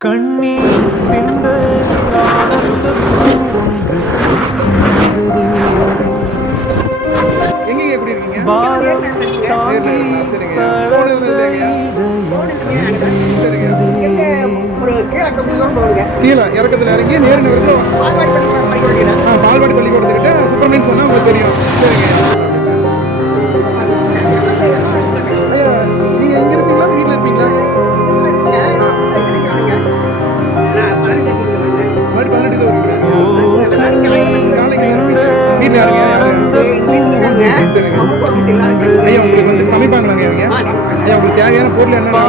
கண்ணீர் சிந்த ஆனந்த ஒன்று பாரம் தாங்கி. தளர்ந்த கீழே இறக்கத்துல இறங்கி நேரில் பால்வாடி பள்ளிக்கூடத்துக்கிட்ட சுப்பிரமணியன் சொன்னா உங்களுக்கு தெரியும். சரிங்க. ஐயா உங்களுக்கு வந்து சமைப்பாங்களாங்க அவங்க ஐயா. உங்களுக்கு தேவையான பொருள் என்ன கூட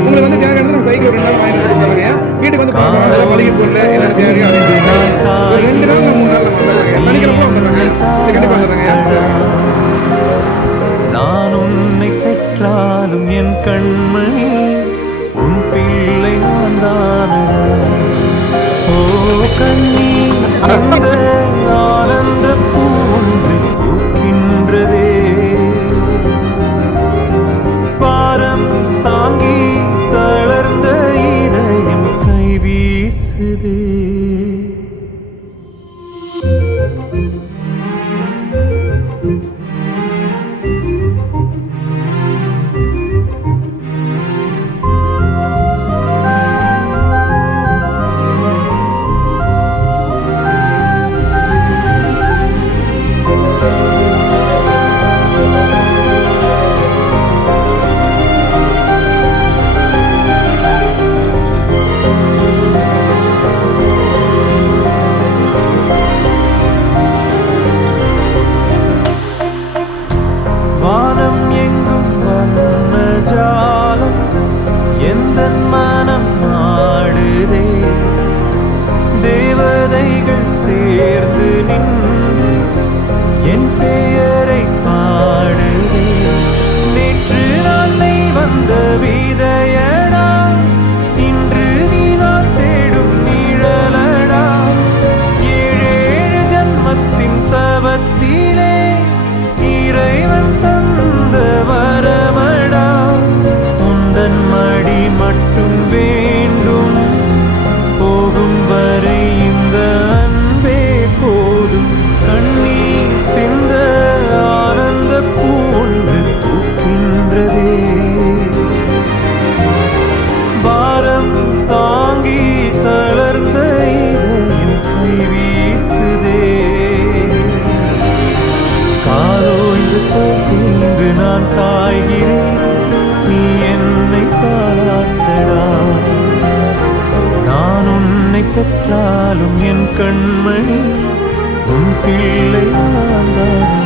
உங்களுக்கு வந்து தேவையானது நம்ம சைக்கிள் ஒரு ரெண்டு நாள் வாங்கிட்டு கொடுத்துருவாங்க வீட்டுக்கு வந்து பார்க்குறோம் மளிகை பொருள் என்ன தேவையோ அப்படின்னு ஒரு ரெண்டு நாள் மூணு நாள் நம்ம வந்துடுறாங்க சனிக்கிழமை வந்துடுறாங்க கண்டிப்பாக வந்துடுறாங்க நான் உன்னை பெற்றாலும் என் கண்மணி. கண்ணீர் நின்று என் பெயரை பாடுதே நேற்று நாளை வந்த விதையடா இன்று நீ நான் தேடும் நிழலடா. ஏழேழு ஜன்மத்தின் தவத்திலே இறைவன் தந்த வரமடா. உந்தன் மடி மட்டும் வேண்டும். சாய்கிறேன் நீ என்னை பாராட்டடா. நான் உன்னை பெற்றாலும் என் கண்மணி உன் பிள்ளை நான்